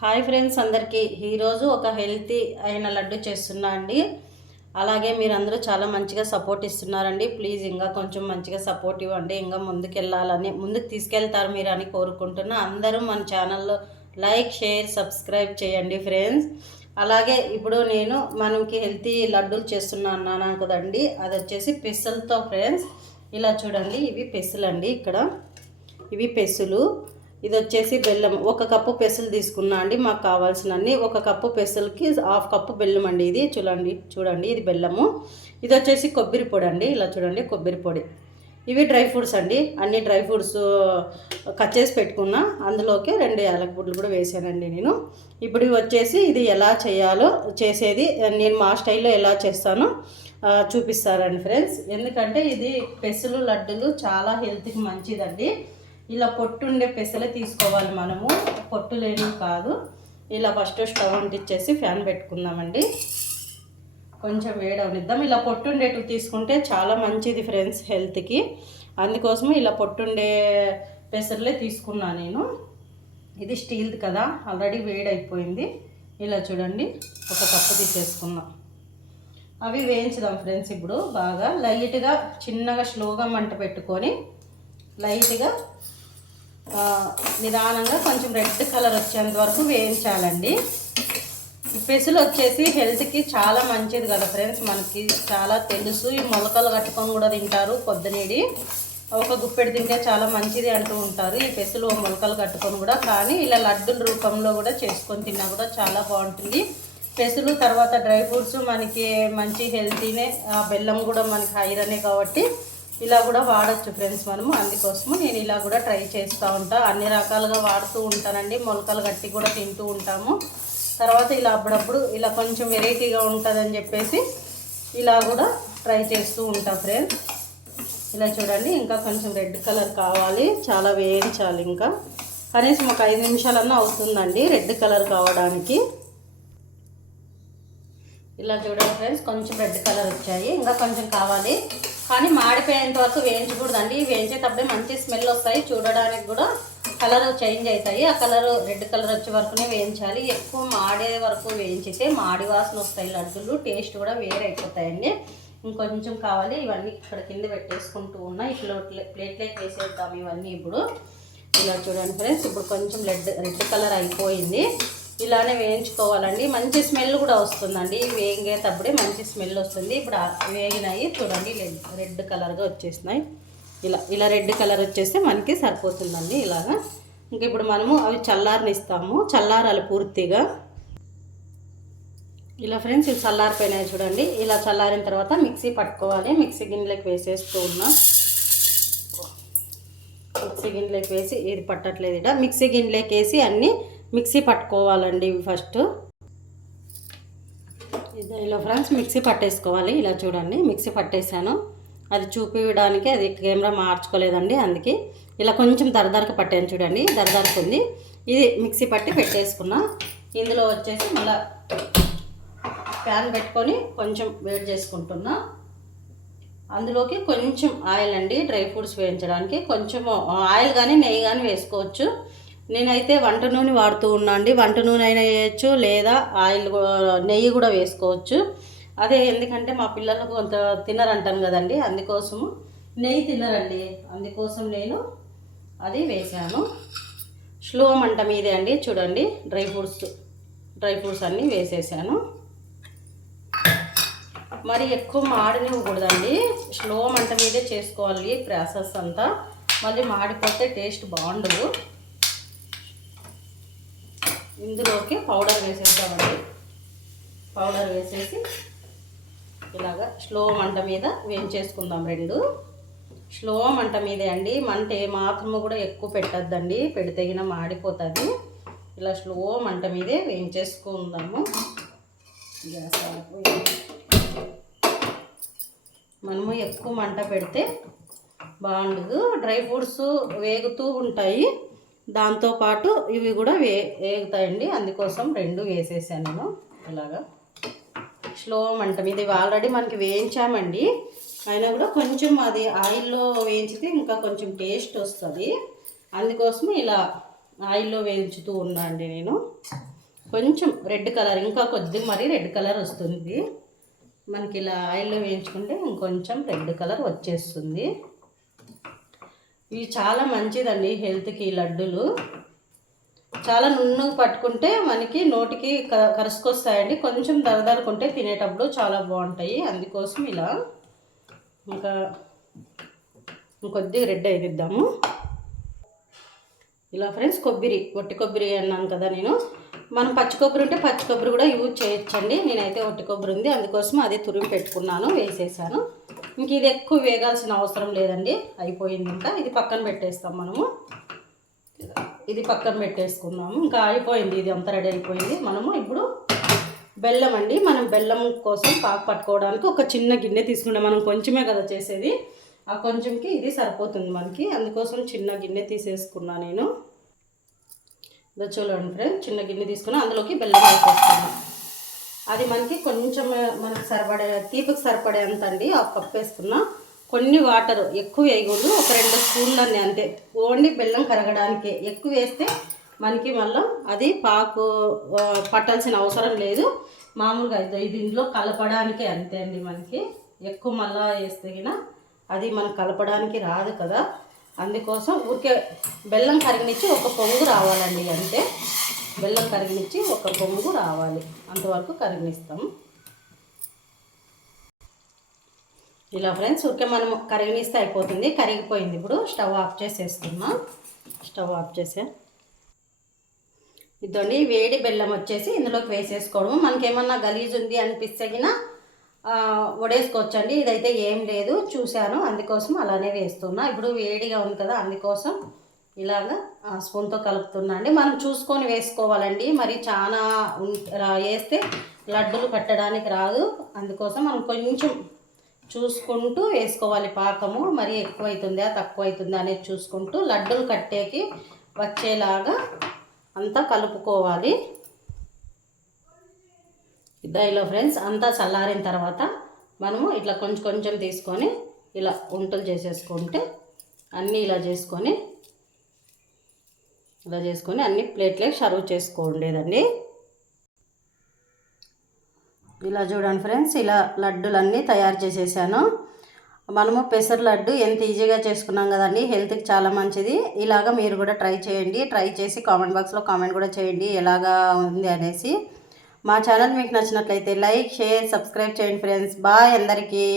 Hi friends అందరికీ. ఈరోజు ఒక హెల్తీ అయిన లడ్డు చేస్తున్నా అండి. అలాగే మీరందరూ చాలా మంచిగా సపోర్ట్ ఇస్తున్నారండి. ప్లీజ్ ఇంకా కొంచెం మంచిగా సపోర్ట్ ఇవ్వండి. ఇంకా ముందుకెళ్ళాలని ముందుకు తీసుకెళ్తారు మీరు అని కోరుకుంటున్నా. అందరూ మన ఛానల్లో లైక్ షేర్ సబ్స్క్రైబ్ చేయండి ఫ్రెండ్స్. అలాగే ఇప్పుడు నేను మనకి హెల్తీ లడ్డూలు చేస్తున్నా అన్నాను కదండి అది వచ్చేసి పెసలతో ఫ్రెండ్స్. ఇలా చూడండి ఇవి పెసలండి ఇక్కడ. ఇవి పెసులు. ఇది వచ్చేసి బెల్లం. ఒక కప్పు పెసలు తీసుకున్నా అండి మాకు కావాల్సినన్ని. ఒక కప్పు పెసలకి హాఫ్ కప్పు బెల్లం అండి ఇది. చూడండి చూడండి ఇది బెల్లము. ఇది వచ్చేసి కొబ్బరి పొడి అండి. ఇలా చూడండి కొబ్బరి పొడి. ఇవి డ్రై ఫ్రూట్స్ అండి. అన్ని డ్రై ఫ్రూట్స్ కట్ చేసి పెట్టుకున్నా. అందులోకి రెండు యాలకుపుడ్లు కూడా వేసానండి నేను. ఇప్పుడు వచ్చేసి ఇది ఎలా చేయాలో చేసేది నేను మా స్టైల్లో ఎలా చేస్తానో చూపిస్తారండి ఫ్రెండ్స్. ఎందుకంటే ఇది పెసలు లడ్డులు చాలా హెల్త్కి మంచిదండి. ఇలా పొట్టుండే పెసలే తీసుకోవాలి మనము. పొట్టు లేనివి కాదు. ఇలా ఫస్ట్ స్టవ్ అంటిచ్చేసి ఫ్యాన్ పెట్టుకుందామండి. కొంచెం వేడవనిద్దాం ఇలా పొట్టుండేటివి తీసుకుంటే చాలా మంచిది ఫ్రెండ్స్ హెల్త్కి. అందుకోసము ఇలా పొట్టుండే పెసర్లే తీసుకున్నా నేను. ఇది స్టీల్ది కదా ఆల్రెడీ వేడైపోయింది ఇలా చూడండి ఒక కప్పు తీసేసుకుందాం అవి వేయించుదాం ఫ్రెండ్స్ ఇప్పుడు బాగా. లైట్గా చిన్నగా స్లోగా మంట పెట్టుకొని లైట్గా నిదానంగా కొంచెం రెడ్ కలర్ వచ్చేంత వరకు వేయించాలండి. పెసులు వచ్చేసి హెల్త్కి చాలా మంచిది కదా ఫ్రెండ్స్. మనకి చాలా తెలుసు. ఈ మొలకలు కట్టుకొని కూడా తింటారు పొద్దునేడి ఒక గుప్పెడు తింటే చాలా మంచిది అంటూ ఉంటారు. ఈ పెసులు మొలకలు కట్టుకొని కూడా. కానీ ఇలా లడ్డుల రూపంలో కూడా చేసుకొని తిన్నా కూడా చాలా బాగుంటుంది. పెసులు తర్వాత డ్రై ఫ్రూట్స్ మనకి మంచి హెల్తీనే ఆ బెల్లం కూడా మనకి హైరనే కాబట్టి ఇలా కూడా వాడచ్చు ఫ్రెండ్స్ మనము. అందుకోసము నేను ఇలా కూడా ట్రై చేస్తూ ఉంటా. అన్ని రకాలుగా వాడుతూ ఉంటానండి. మొలకలు కట్టి కూడా తింటూ ఉంటాము. తర్వాత ఇలా అప్పుడప్పుడు ఇలా కొంచెం వెరైటీగా ఉంటుందని చెప్పేసి ఇలా కూడా ట్రై చేస్తూ ఉంటా ఫ్రెండ్స్. ఇలా చూడండి ఇంకా కొంచెం రెడ్ కలర్ కావాలి. చాలా వేయించాలి ఇంకా. కనీసం ఒక ఐదు నిమిషాలన్నా అవుతుందండి రెడ్ కలర్ కావడానికి. ఇలా చూడండి ఫ్రెండ్స్ కొంచెం రెడ్ కలర్ వచ్చాయి. ఇంకా కొంచెం కావాలి. కానీ మాడిపోయేంత వరకు వేయించకూడదండి. వేయించేటప్పుడే మంచి స్మెల్ వస్తాయి. చూడడానికి కూడా కలర్ చేంజ్ అవుతాయి. ఆ కలర్ రెడ్ కలర్ వచ్చే వరకునే వేయించాలి. ఎక్కువ మాడే వరకు వేయించితే మాడి వాసన వస్తాయి లడ్డులు. టేస్ట్ కూడా వేరే అయిపోతాయండి ఇంకొంచెం కావాలి. ఇవన్నీ ఇక్కడ కింద పెట్టేసుకుంటూ ఉన్నా. ఇట్లా ప్లేట్లోకి వేసేద్దాం ఇవన్నీ ఇప్పుడు. ఇలా చూడండి ఫ్రెండ్స్. ఇప్పుడు కొంచెం రెడ్ రెడ్ కలర్ అయిపోయింది. ఇలానే వేయించుకోవాలండి. మంచి స్మెల్ కూడా వస్తుందండి. వేగేటప్పుడే మంచి స్మెల్ వస్తుంది. ఇప్పుడు వేగినాయి. చూడండి రెడ్ కలర్గా వచ్చేసినాయి. ఇలా ఇలా రెడ్ కలర్ వచ్చేస్తే మనకి సరిపోతుందండి ఇలాగా. ఇంక ఇప్పుడు మనము అవి చల్లారనిస్తాము. చల్లారాలి పూర్తిగా. ఇలా ఫ్రెండ్స్ ఇవి చల్లారిపోయినాయి చూడండి. ఇలా చల్లారిన తర్వాత మిక్సీ పట్టుకోవాలి. మిక్సీ గిన్నెలోకి వేసేస్తూ ఉన్నా. మిక్సీ గిన్నెలోకి వేసి ఇది పట్టట్లేదు ఇక్కడ. మిక్సీ గిన్నెలోకి వేసి అన్నీ మిక్సీ పట్టుకోవాలండి ఇవి ఫస్ట్ ఇలా ఫ్రెండ్స్ మిక్సీ పట్టేసుకోవాలి. ఇలా చూడండి మిక్సీ పట్టేశాను. అది చూపించడానికి అది కెమెరా మార్చుకోలేదండి అందుకే. ఇలా కొంచెం దరదరకు పట్టాను చూడండి దరదరకు ఉంది ఇది మిక్సీ పట్టి పెట్టేసుకున్నా. ఇందులో వచ్చేసి మళ్ళీ ప్యాన్ పెట్టుకొని కొంచెం వేడి చేసుకుంటున్నా. అందులోకి కొంచెం ఆయిల్ అండి డ్రై ఫ్రూట్స్ వేయించడానికి. కొంచెం ఆయిల్ కానీ నెయ్యి కానీ వేసుకోవచ్చు. నేనైతే వంట నూనె వాడుతూ ఉన్నా అండి. వంట నూనె అయినా వేయచ్చు లేదా ఆయిల్ నెయ్యి కూడా వేసుకోవచ్చు. అదే ఎందుకంటే మా పిల్లలు కొంత తినరంటాను కదండి అందుకోసము నెయ్యి తినరండి. అందుకోసం నేను అది వేసాను స్లో మంట మీదే అండి చూడండి. డ్రై ఫ్రూట్స్ డ్రై ఫ్రూట్స్ అన్నీ వేసేసాను. మరి ఎక్కువ మాడనివ్వకూడదండి. స్లో మంట మీదే చేసుకోవాలి ప్రాసెస్ అంతా. మళ్ళీ మాడిపోతే టేస్ట్ బాగుండదు. ఇందులోకి పౌడర్ వేసేద్దామండి. పౌడర్ వేసేసి ఇలాగా స్లో మంట మీద వేయించేసుకుందాం రెండు. స్లో మంట మీదే అండి. మంట ఏ కూడా ఎక్కువ పెట్టద్దండి. పెడితే గిన మాడిపోతుంది. ఇలా స్లో మంట మీదే వేయించేసుకుందాము. గ్యాస్ మనము ఎక్కువ మంట పెడితే బాగుండదు. డ్రై ఫ్రూట్స్ వేగుతూ ఉంటాయి. దాంతోపాటు ఇవి కూడా వే వేగుతాయండి. అందుకోసం రెండు వేసేసాను నేను. ఇలాగా స్లో మంట మీద ఇవి ఆల్రెడీ మనకి వేయించామండి. అయినా కూడా కొంచెం అది ఆయిల్లో వేయించితే ఇంకా కొంచెం టేస్ట్ వస్తుంది. అందుకోసం ఇలా ఆయిల్లో వేయించుతూ ఉన్నా అండి నేను. కొంచెం రెడ్ కలర్ ఇంకా కొద్దిగా మరి రెడ్ కలర్ వస్తుంది. మనకి ఇలా ఆయిల్లో వేయించుకుంటే ఇంకొంచెం రెడ్ కలర్ వచ్చేస్తుంది. ఇవి చాలా మంచిదండి హెల్త్కి లడ్డూలు. చాలా నున్నగా పట్టుకుంటే మనకి నోటికి క కరుసుకొస్తాయండి. కొంచెం దరదరుకుంటే తినేటప్పుడు చాలా బాగుంటాయి. అందుకోసం ఇలా ఇంకా ఇంకొద్దిగా రెడ్ అయిద్దాము ఇలా ఫ్రెండ్స్ కొబ్బరి వట్టి కొబ్బరి అన్నాను కదా నేను. మనం పచ్చి కొబ్బరి ఉంటే పచ్చి కొబ్బరి కూడా యూజ్ చేయొచ్చండి. నేనైతే ఒట్టి కొబ్బరి ఉంది. అందుకోసం అది తురిమి పెట్టుకున్నాను వేసేసాను. ఇంక ఇది ఎక్కువ వేగాల్సిన అవసరం లేదండి. అయిపోయింది ఇంకా. ఇది పక్కన పెట్టేస్తాం మనము. ఇది పక్కన పెట్టేసుకుందాము. ఇంకా అయిపోయింది. ఇది అంతా రెడీ అయిపోయింది. మనము ఇప్పుడు బెల్లం అండి. మనం బెల్లం కోసం పాకు పట్టుకోవడానికి ఒక చిన్న గిన్నె తీసుకున్నాం. మనం కొంచెమే కదా చేసేది. ఆ కొంచెంకి ఇది సరిపోతుంది మనకి. అందుకోసం చిన్న గిన్నె తీసేసుకున్నా నేను. ఇదో చూడండి ఫ్రెండ్ చిన్న గిన్నె తీసుకుని అందులోకి బెల్లం వేసేస్తాను. అది మనకి కొంచెం మనకు సరిపడే తీపికి సరిపడే అంత అండి ఆ కప్ వేసుకున్నా. కొన్ని వాటర్ ఎక్కువ వేయకూడదు ఒక రెండు స్పూన్లన్నీ అంతే. ఓన్లీ బెల్లం కరగడానికి. ఎక్కువ వేస్తే మనకి మళ్ళీ అది పాకు పట్టాల్సిన అవసరం లేదు. మామూలుగా అయితే ఇది ఇంట్లో కలపడానికి అంతే అండి మనకి. ఎక్కువ మళ్ళా వేస్తే అది మనం కలపడానికి రాదు కదా. అందుకోసం ఊరికే బెల్లం కరిగినిచ్చి ఒక పొంగు రావాలండి అంతే బెల్లం కరిగినిచ్చి ఒక పొంగు రావాలి. అంతవరకు కరిగినిస్తాం. ఇలా ఫ్రెండ్స్ ఊరికే మనం కరిగినిస్తే అయిపోతుంది. కరిగిపోయింది. ఇప్పుడు స్టవ్ ఆఫ్ చేసేసుకున్నాం స్టవ్ ఆఫ్ చేసే ఇదండి వేడి బెల్లం వచ్చేసి ఇందులోకి వేసేసుకోవడము. మనకేమన్నా గలీజ్ ఉంది అనిపిస్తే గిన వడేసుకోవచ్చండి ఇదైతే ఏం లేదు. చూశాను. అందుకోసం అలానే వేస్తున్నా. ఇప్పుడు వేడిగా ఉంది కదా అందుకోసం ఇలాగా ఆ, స్పూన్తో కలుపుతున్నా అండి. మనం చూసుకొని వేసుకోవాలండి. మరి చాలా వేస్తే లడ్డూలు కట్టడానికి రాదు. అందుకోసం మనం కొంచెం చూసుకుంటూ వేసుకోవాలి పాకము. మరి ఎక్కువ అవుతుందా తక్కువ అవుతుందా అనేది చూసుకుంటూ లడ్డూలు కట్టేకి వచ్చేలాగా అంతా కలుపుకోవాలి. ఇద్దరిలో ఫ్రెండ్స్ అంతా చల్లారిన తర్వాత మనము ఇట్లా కొంచెం కొంచెం తీసుకొని ఇలా వంటలు చేసేసుకుంటే అన్నీ ఇలా చేసుకొని ఇలా చేసుకొని అన్ని ప్లేట్లకి సర్వ్ చేసుకోండేదండి ఇలా చూడండి ఫ్రెండ్స్ ఇలా లడ్డూలన్నీ తయారు చేసేసాను. మనము పెసర లడ్డు ఎంత ఈజీగా చేసుకున్నాం కదండి హెల్త్కి చాలా మంచిది. ఇలాగ మీరు కూడా ట్రై చేయండి ట్రై చేసి కామెంట్ బాక్స్లో కామెంట్ కూడా చేయండి ఎలాగా ఉంది అనేసి. మా ఛానల్ మీకు నచ్చినట్లయితే లైక్ షేర్ సబ్స్క్రైబ్ చేయండి ఫ్రెండ్స్ బాయ్ అందరికీ.